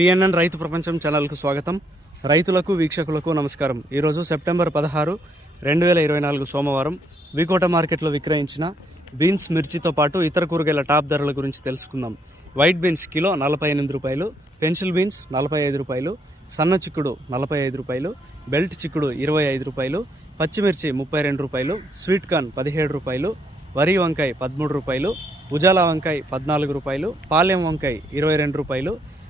PNN రైతు ప్రపంచం ఛానల్కు స్వాగతం. రైతులకు వీక్షకులకు నమస్కారం. ఈరోజు సెప్టెంబర్ పదహారు రెండు వేల ఇరవై నాలుగు సోమవారం. వికోట మార్కెట్లో విక్రయించిన బీన్స్ మిర్చితో పాటు ఇతర కూరగాయల టాప్ ధరల గురించి తెలుసుకుందాం. వైట్ బీన్స్ కిలో నలభై ఎనిమిది రూపాయలు పెన్సిల్ బీన్స్ నలభై ఐదు రూపాయలు సన్న చిక్కుడు నలభై ఐదు రూపాయలు బెల్ట్ చిక్కుడు ఇరవై ఐదు రూపాయలు పచ్చిమిర్చి ముప్పై రెండు రూపాయలు స్వీట్ కార్న్ పదిహేడు రూపాయలు వరి వంకాయ పదమూడు రూపాయలు ఉజాలా వంకాయ పద్నాలుగు రూపాయలు పాలెం వంకాయ ఇరవై రెండు రూపాయలు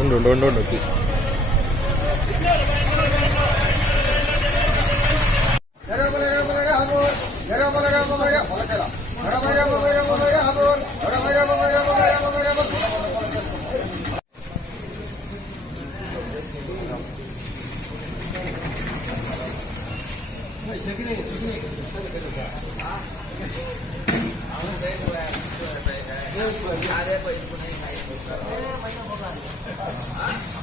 ఉండు ఉండు ఉండు ప్లీజ్ ఉండు ఉండు ఉండు ఉండు ప్లీజ్ యాభై రూపాయలు అరవై రూపాయలు డెబ్బై Thank you.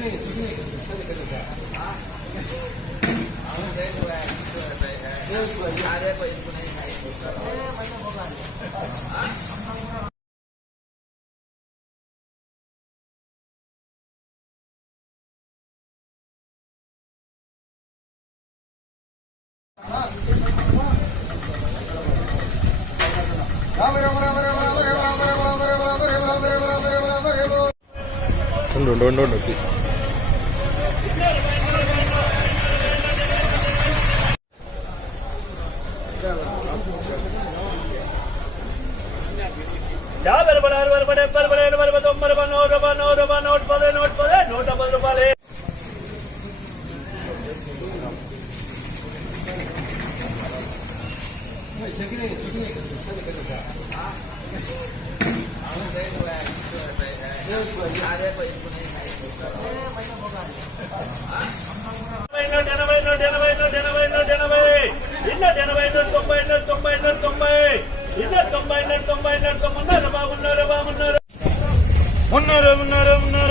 రూపాయలు ఎనభై రూపాయలు తొంభై నూట ఎనభై నూట ఎనభై నూట ఎనభై నూట ఎనభై ఇన్న ఎనభై నూట తొంభై నూట తొంభై నూట తొంభై ಮುನ್ನೂರು ಮುನ್ನೂರು ಮುನ್ನೂರು